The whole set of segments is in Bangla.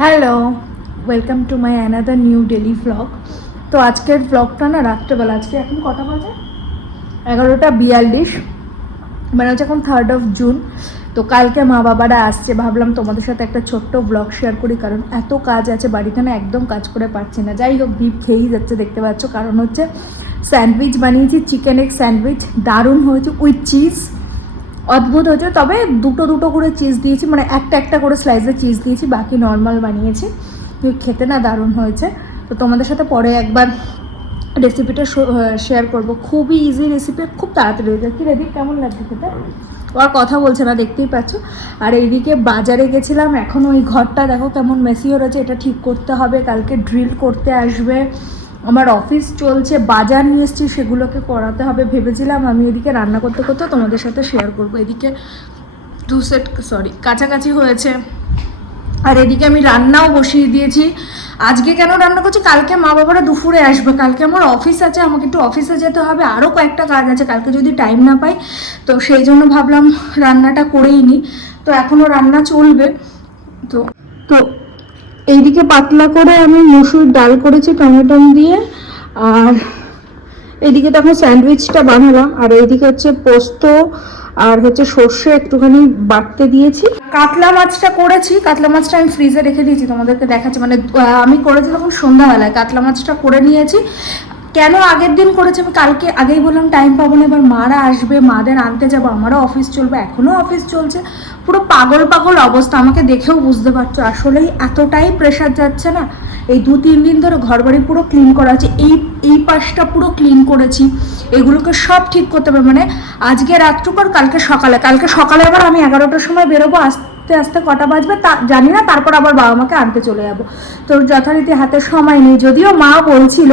Hello, welcome to my another new daily vlog. তো আজকের ভ্লগটা না রাত্রেবেলা, আজকে এখন কটা বাজে 11:42, মানে হচ্ছে এখন 3rd জুন। তো কালকে মা বাবারা আসছে, ভাবলাম তোমাদের সাথে একটা ছোট্ট ব্লগ শেয়ার করি, কারণ এত কাজ আছে বাড়িতে না, একদম কাজ করে পারছি না। যাই হোক, ডিপ খেয়েই যাচ্ছে, দেখতে পাচ্ছ। কারণ হচ্ছে স্যান্ডউইচ বানিয়েছি, চিকেন এগ স্যান্ডউইচ, দারুণ হয়েছে উইথ চিজ, অদ্ভুত হয়েছে। তবে দুটো দুটো করে চিজ দিয়েছি, মানে একটা একটা করে স্লাইসে চিজ দিয়েছি, বাকি নর্মাল বানিয়েছি। খেতে না দারুণ হয়েছে। তো তোমাদের সাথে পরে একবার রেসিপিটা শেয়ার করব। খুবই ইজি রেসিপি, খুব তাড়াতাড়ি হয়ে যায়। কি রেডি, কেমন লাগছে খেতে? ও আর কথা বলছে না, দেখতেই পাচ্ছ। আর এইদিকে বাজারে গেছিলাম, এখন ওই ঘরটা দেখো কেমন মেসি হয়েছে, এটা ঠিক করতে হবে। কালকে ড্রিল করতে আসবে, আমার অফিস চলছে, বাজার নিয়ে এসেছি, সেগুলোকে করাতে হবে। ভেবেছিলাম আমি এদিকে রান্না করতে করতে তোমাদের সাথে শেয়ার করবো। এদিকে কাছাকাছি হয়েছে, আর এদিকে আমি রান্নাও বসিয়ে দিয়েছি। আজকে কেন রান্না করছি, কালকে মা বাবারা দুপুরে আসবে, কালকে আমার অফিস আছে, আমাকে একটু অফিসে যেতে হবে, আরও কয়েকটা কাজ আছে কালকে যদি টাইম না পাই। তো সেই জন্য ভাবলাম রান্নাটা করেই নিই। তো এখনও রান্না চলবে। তো তো এইদিকে পাতলা করে আমি মসুর ডাল করেছি টমেটো দিয়ে, আর এইদিকে তো এখন স্যান্ডউইচটা বানালাম, আর এইদিকে হচ্ছে পোস্ত আর হচ্ছে সর্ষে একটুখানি বাটতে দিয়েছি। কাতলা মাছটা করেছি, কাতলা মাছটা আমি ফ্রিজে রেখে দিয়েছি, তোমাদেরকে দেখাচ্ছি। মানে আমি করেছি তখন সন্ধ্যাবেলায়, কাতলা মাছটা করে নিয়েছি। কেন আগের দিন করেছি, আমি কালকে আগেই বললাম টাইম পাবো না, এবার মারা আসবে, মাদের আনতে যাবো, আমারও অফিস চলবে, এখনও অফিস চলছে, পুরো পাগল পাগল অবস্থা। আমাকে দেখেও বুঝতে পারছো, আসলেই এতটাই প্রেশার যাচ্ছে না। এই 2-3 দিন ধরে ঘরবাড়ি পুরো ক্লিন করা হচ্ছে, এই পাশটা পুরো ক্লিন করেছি, এগুলোকে সব ঠিক করতে হবে। মানে আজকে রাত্রপর কালকে সকালে আবার আমি 11টার সময় বেরোবো, আস্তে আস্তে কটা বাজবে তা জানি না, তারপর আবার বাবা মাকে আনতে চলে যাবো। তো যথারীতি হাতে সময় নেই, যদিও মা বলছিল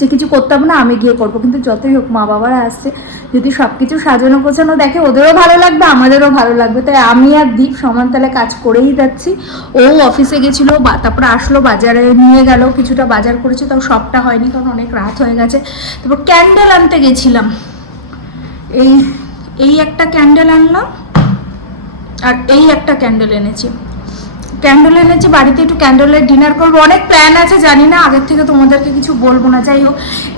যে কিছু করতে হবে না, আমি গিয়ে করবো, কিন্তু যতই হোক মা বাবারা আসছে, যদি সব কিছু সাজানো গোছানো দেখে, ওদেরও ভালো লাগবে, আমাদেরও ভালো লাগবে। তাই আমি আর দীপ সমান তালে কাজ করেই যাচ্ছি। ও অফিসে গেছিলো, তারপরে আসলো, বাজারে নিয়ে গেল, কিছুটা বাজার করেছে, তাও সবটা হয়নি কারণ অনেক রাত হয়ে গেছে। তারপর ক্যান্ডেল আনতে গেছিলাম, এই এই একটা ক্যান্ডেল আনলাম, আর এই একটা ক্যান্ডেল এনেছি। বাড়িতে একটু ক্যান্ডেলের ডিনার করবো, অনেক প্ল্যান আছে, জানি না, আগের থেকে তোমাদেরকে কিছু বলবো না। যাই হোক,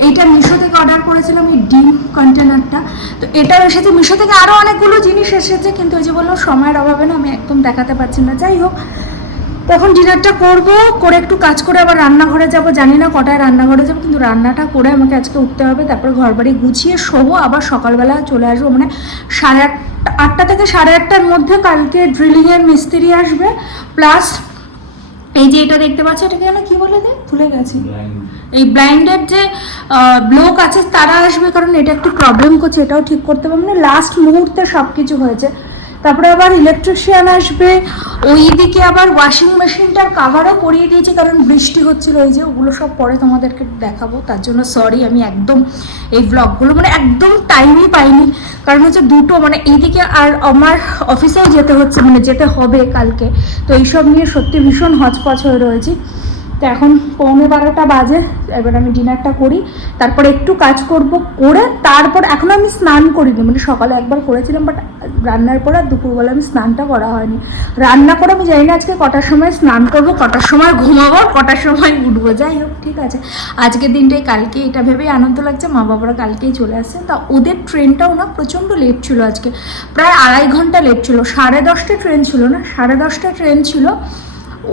এইটা মিশো থেকে অর্ডার করেছিলাম, এই ডিম কন্টেনারটা। তো এটাও এসেছে মিশো থেকে, আরও অনেকগুলো জিনিস এসেছে, কিন্তু ওই যে বললো সময়ের অভাবে না আমি একদম দেখাতে পারছি না। যাই হোক, তখন ডিনারটা করবো, করে একটু কাজ করে আবার রান্নাঘরে যাব, জানি না কটায় রান্নাঘরে যাবো, কিন্তু রান্নাটা করে আমাকে আজকে উঠতে হবে। তারপরে ঘর বাড়ি গুছিয়ে শোবো, আবার সকালবেলা চলে আসবো, মানে 8টা থেকে 8:30টার মধ্যে কালকে ড্রিলিংয়ের মিস্ত্রি আসবে। প্লাস এই যে এটা দেখতে পাচ্ছ, এটাকে যেন কি বলে দেয়, ভুলে গেছি, এই ব্লাইন্ডের যে লোক আছে তারা আসবে, কারণ এটা একটু প্রবলেম করছে, এটাও ঠিক করতে হবে। মানে লাস্ট মুহূর্তে সব কিছু হয়েছে। তারপরে আবার ইলেকট্রিশিয়ান আসবে, ওইদিকে আবার ওয়াশিং মেশিনটার কাভারও পরিয়ে দিয়েছে, কারণ বৃষ্টি হচ্ছিল। এই যে ওগুলো সব পরে তোমাদেরকে দেখাবো, তার জন্য সরি, আমি একদম এই ব্লগগুলো মানে একদম টাইমই পাইনি। কারণ হচ্ছে দুটো, মানে এইদিকে আর আমার অফিসেও যেতে হচ্ছে, মানে যেতে হবে কালকে। তো এইসব নিয়ে সত্যি ভীষণ হচপচ হয়ে রয়েছি। তো এখন 11:15 বাজে, এবার আমি ডিনারটা করি, তারপরে একটু কাজ করব, করে তারপর এখন আমি স্নান করিনি, মানে সকালে একবার করেছিলাম, বাট রান্নার পর আর দুপুরবেলা আমি স্নানটা করা হয়নি। রান্না করে আমি জানি না আজকে কটার সময় স্নান করব, কটার সময় ঘুমাবো, কটার সময় উঠবো। যাই হোক, ঠিক আছে, আজকের দিনটাই কালকে, এটা ভেবেই আনন্দ লাগছে। মা বাবারা কালকেই চলে আসছে। তা ওদের ট্রেনটাও না প্রচণ্ড লেট ছিল, আজকে প্রায় 2.5 ঘন্টা লেট ছিল। 10:30 ট্রেন ছিল না, 10:30 ট্রেন ছিল।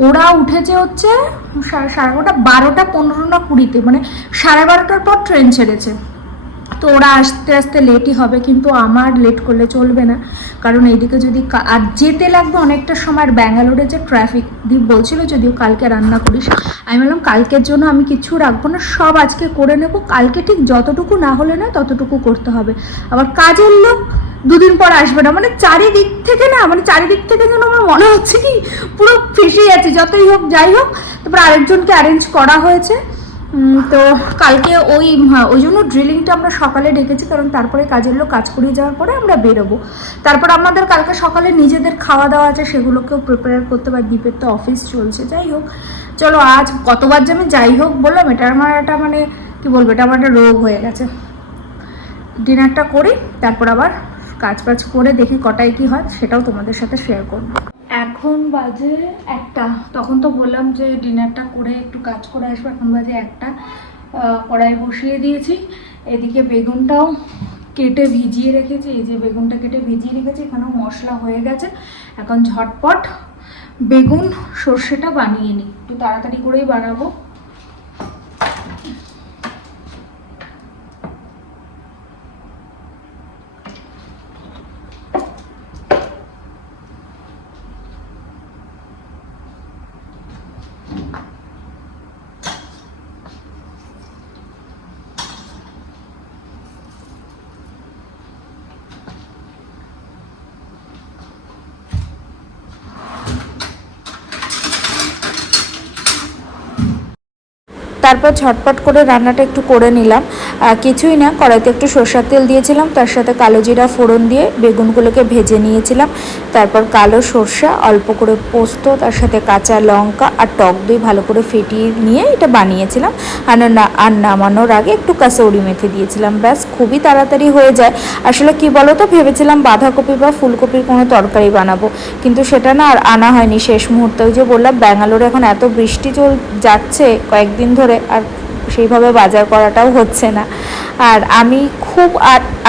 ওরা উঠেছে হচ্ছে 12:15 না 20-তে, মানে 12:30টার পর ট্রেন ছেড়েছে। তো ওরা আস্তে আস্তে লেটই হবে, কিন্তু আমার লেট করলে চলবে না, কারণ এইদিকে যদি আর যেতে লাগবে অনেকটা সময়। আর ব্যাঙ্গালোরে যে ট্রাফিক, দীপ বলছিল যদিও কালকে রান্না করিস, আমি বললাম কালকের জন্য আমি কিছু রাখবো না, সব আজকে করে নেবো, কালকে ঠিক যতটুকু না হলে না ততটুকু করতে হবে। আবার কাজের লোক 2 দিন পর আসবে না, মানে চারিদিক থেকে যেন আমার মনে হচ্ছে কি পুরো ফেসে যাচ্ছে। যতই হোক, যাই হোক, তারপর আরেকজনকে অ্যারেঞ্জ করা হয়েছে। তো কালকে ওই জন্য ড্রিলিংটা আমরা সকালে ডেকেছি, কারণ তারপরে কাজের লোক কাজ করিয়ে যাওয়ার পরে আমরা বেরোবো। তারপর আমাদের কালকে সকালে নিজেদের খাওয়া দাওয়া আছে, সেগুলোকেও প্রিপেয়ার করতে পারি, দ্বীপের তো অফিস চলছে। যাই হোক, চলো, আজ কতবার যে আমি যাই হোক বললাম, এটা আমার একটা মানে কি বলবো, এটা আমার একটা রোগ হয়ে গেছে। ডিনারটা করি, তারপর আবার কাজ বাজ করে দেখি কটায় কি হয়, সেটাও তোমাদের সাথে শেয়ার করবো। এখন বাজে 1টা। তখন তো বললাম যে ডিনারটা করে একটু কাজ করে আসবো। এখন বাজে 1টা। কড়াই বসিয়ে দিয়েছি। এদিকে বেগুনটাও কেটে ভিজিয়ে রেখেছি। এই যে বেগুনটা কেটে ভিজিয়ে রেখেছি, এখানেও মশলা হয়ে গেছে। এখন ঝটপট বেগুন সর্ষেটা বানিয়ে নিই, একটু তাড়াতাড়ি করেই বানাবো। তারপর ঝটপট করে রান্নাটা একটু করে নিলাম। কিছুই না, কড়াইতে একটু সরষের তেল দিয়েছিলাম, তার সাথে কালো জিরা ফোড়ন দিয়ে বেগুনগুলোকে ভেজে নিয়েছিলাম। তারপর কালো সরষা, অল্প করে পোস্ত, তার সাথে কাঁচা লঙ্কা আর টক দই ভালো করে ফেটিয়ে নিয়ে এটা বানিয়েছিলাম। আর নামানোর আগে একটু কাসৌরি মেথি দিয়েছিলাম। ব্যাস, খুবই তাড়াতাড়ি হয়ে যায়। আসলে কি বলো তো, ভেবেছিলাম বাঁধাকপি বা ফুলকপির কোনো তরকারি বানাবো, কিন্তু সেটা না আর আনা হয়নি শেষ মুহূর্তে। ওই যে বললাম ব্যাঙ্গালোরে এখন এত বৃষ্টি যাচ্ছে কয়েকদিন ধরে, আর সেইভাবে বাজার করাটাও হচ্ছে না। আর আমি খুব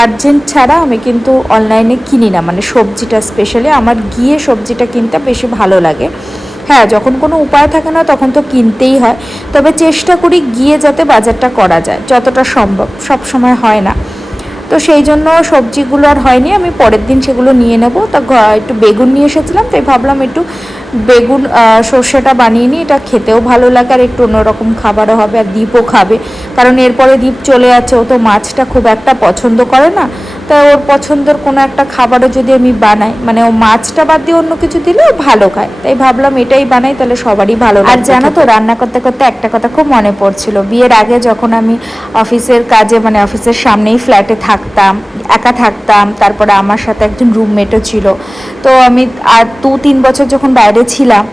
আর্জেন্ট ছাড়া আমি কিন্তু অনলাইনে কিনি না, মানে সবজিটা স্পেশালি আমার গিয়ে সবজিটা কিনতে বেশি ভালো লাগে। হ্যাঁ, যখন কোনো উপায় থাকে না তখন তো কিনতেই হয়, তবে চেষ্টা করি গিয়ে যাতে বাজারটা করা যায় যতটা সম্ভব, সব সময় হয় না। তো সেই জন্য সবজিগুলো আর হয়নি, আমি পরের দিন সেগুলো নিয়ে নেব। তা একটু বেগুন নিয়ে এসেছিলাম, তাই ভাবলাম একটু বেগুন সর্ষেটা বানিয়ে নিই, এটা খেতেও ভালো লাগে আর একটু অন্যরকম খাবারও হবে। আর দীপও খাবে, কারণ এরপরে দীপ চলে যাচ্ছে, ও তো মাছটা খুব একটা পছন্দ করে না। তা ওর পছন্দের কোনো একটা খাবারও যদি আমি বানাই, মানে ও মাছটা বাদ দিয়ে অন্য কিছু দিলেও ভালো খায়, তাই ভাবলাম এটাই বানাই, তাহলে সবারই ভালো লাগে। আর জানো তো, রান্না করতে করতে একটা কথা খুব মনে পড়ছিল। বিয়ের আগে যখন আমি অফিসের কাজে, মানে অফিসের সামনেই ফ্ল্যাটে থাকতাম, একা থাকতাম, তারপরে আমার সাথে একজন রুমমেটও ছিল। তো আমি আর 2-3 বছর যখন বাইরে ছিলাম,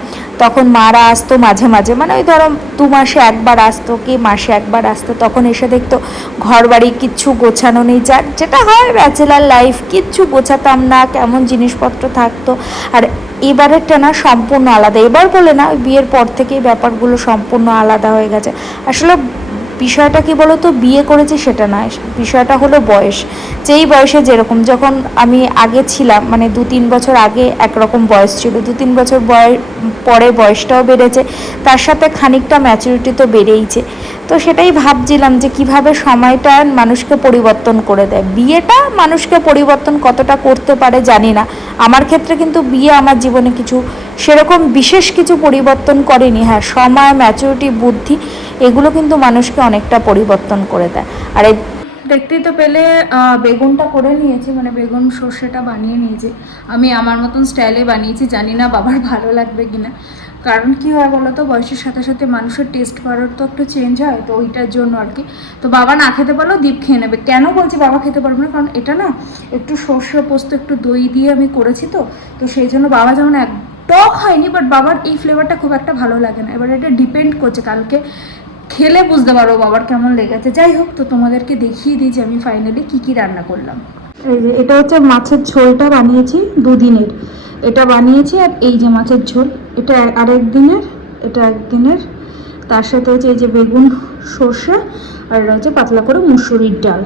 তখন মারা আসতো মাঝে মাঝে, মানে ওই ধরো 2 মাসে একবার আসতো কি মাসে একবার আসতো। তখন এসে দেখতো ঘর বাড়ি কিচ্ছু গোছানো নেই, যেটা হয় ব্যাচেলার লাইফ, কিচ্ছু গোছাতাম না, কেমন জিনিসপত্র থাকতো। আর এবারেরটা না সম্পূর্ণ আলাদা। এবার বলে না, বিয়ের পর থেকেই ব্যাপারগুলো সম্পূর্ণ আলাদা হয়ে গেছে। আসলে বিষয়টা কি বলো তো, বিয়ে করেছি সেটা নয়, বিষয়টা হলো বয়স। যেই বয়সে যেরকম, যখন আমি আগে ছিলাম, মানে 2-3 বছর আগে একরকম বয়স ছিল, 2-3 বছর পরে বয়সটাও বেড়েছে, তার সাথে খানিকটা ম্যাচুরিটি তো বেড়েইছে। তো সেটাই ভাবছিলাম যে কিভাবে সময়টা মানুষকে পরিবর্তন করে দেয়। বিয়েটা মানুষকে পরিবর্তন কতটা করতে পারে জানি না। আমার ক্ষেত্রে কিন্তু বিয়ে আমার জীবনে কিছু সেরকম বিশেষ কিছু পরিবর্তন করেনি। হ্যাঁ, সময়, ম্যাচুরিটি, বুদ্ধি, এগুলো কিন্তু মানুষকে অনেকটা পরিবর্তন করে দেয়। আর এই দেখতেই তো পেলে বেগুনটা করে নিয়েছি, মানে বেগুন সর্ষেটা বানিয়ে নিয়েছি। আমি আমার মতন স্টাইলে বানিয়েছি, জানি না বাবার ভালো লাগবে কিনা। কারণ কি হয় বলো তো, বয়সের সাথে সাথে মানুষের টেস্ট পাওয়ার তো একটু চেঞ্জ হয়, তো ওইটার জন্য আর কি। তো বাবা না খেতে পারলেও দীপ খেয়ে নেবে। কেন বলছি বাবা খেতে পারবে না, কারণ এটা না একটু সর্ষে পোস্ত একটু দই দিয়ে আমি করেছি, তো সেই জন্য বাবা যেমন এক টক হয়নি, বাট বাবার এই ফ্লেভারটা খুব একটা ভালো লাগে না। এবার এটা ডিপেন্ড করছে, কালকে খেলে বুঝতে পারবো বাবার কেমন লেগেছে। যাই হোক, তো তোমাদেরকে দেখিয়ে দিই যে আমি ফাইনালি কি কি রান্না করলাম। এই যে এটা হচ্ছে মাছের ঝোলটা বানিয়েছি 2 দিনের, এটা বানিয়েছি। আর এই যে মাছের ঝোল, এটা আরেক দিনের, এটা একদিনের। তার সাথে হচ্ছে এই যে বেগুন সর্ষে, আর এটা হচ্ছে পাতলা করে মুসুরির ডাল।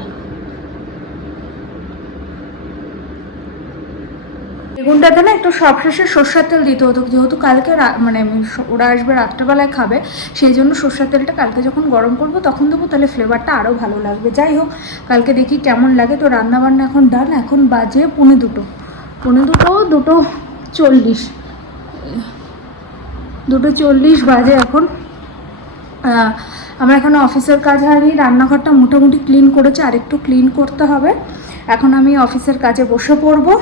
বেগুনটাতে না একটু সবশেষে সর্ষের তেল দিতে হতো, যেহেতু কালকে মানে ওরা আসবে রাত্রেবেলায় খাবে, সেই জন্য সর্ষের তেলটা কালকে যখন গরম করবো তখন দেবো, তাহলে ফ্লেভারটা আরও ভালো লাগবে। যাই হোক, কালকে দেখি কেমন লাগে। তো রান্নাবান্না এখন ডান, এখন বাজে 2:40 2:40 বাজে এখন। আমার এখনও অফিসের কাজ হয়নি, রান্নাঘরটা মোটামুটি ক্লিন করেছে, আর একটু ক্লিন করতে হবে। এখন আমি অফিসের কাজে বসে পড়বো,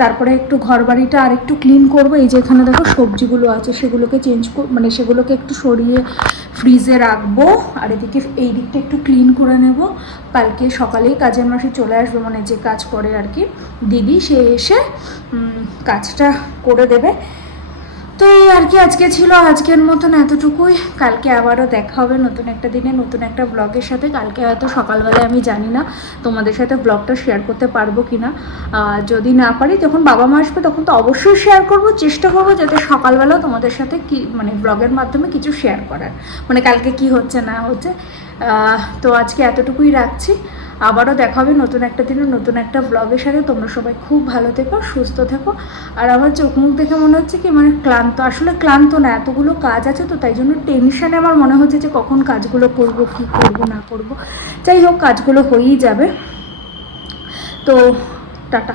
তারপরে একটু ঘর বাড়িটা আর একটু ক্লিন করবো। এই যে এখানে দেখো সবজিগুলো আছে, সেগুলোকে মানে সেগুলোকে একটু সরিয়ে ফ্রিজে রাখবো। আর এদিকে এই দিকটা একটু ক্লিন করে নেব। কালকে সকালেই কাজের মাসে চলে আসবে, মানে যে কাজ করে আর কি দিদি, সে এসে কাজটা করে দেবে। তো তো এই আর কি আজকে ছিল, আজকের মতন এতটুকুই। কালকে আবারও দেখা হবে নতুন একটা দিনে নতুন একটা ব্লগের সাথে। কালকে হয়তো সকালবেলায় আমি জানি না তোমাদের সাথে ব্লগটা শেয়ার করতে পারবো কি না। যদি না পারি, যখন বাবা মা আসবে তখন তো অবশ্যই শেয়ার করব, চেষ্টা করব যাতে সকালবেলাও তোমাদের সাথে কি মানে ব্লগের মাধ্যমে কিছু শেয়ার করার, মানে কালকে কি হচ্ছে না হচ্ছে। তো আজকে এতটুকুই রাখছি। আবারও দেখা হবে নতুন একটা দিনে নতুন একটা ব্লগের সাথে। তোমরা সবাই খুব ভালো থেকো, সুস্থ থেকো। আর আমার চোখ মুখ দেখে মনে হচ্ছে কি মানে ক্লান্ত, আসলে ক্লান্ত না, এতগুলো কাজ আছে তো তাই জন্য টেনশানে আমার মনে হচ্ছে যে কখন কাজগুলো করব, কি করব না করব। যাই হোক, কাজগুলো হয়েই যাবে। তো টাটা।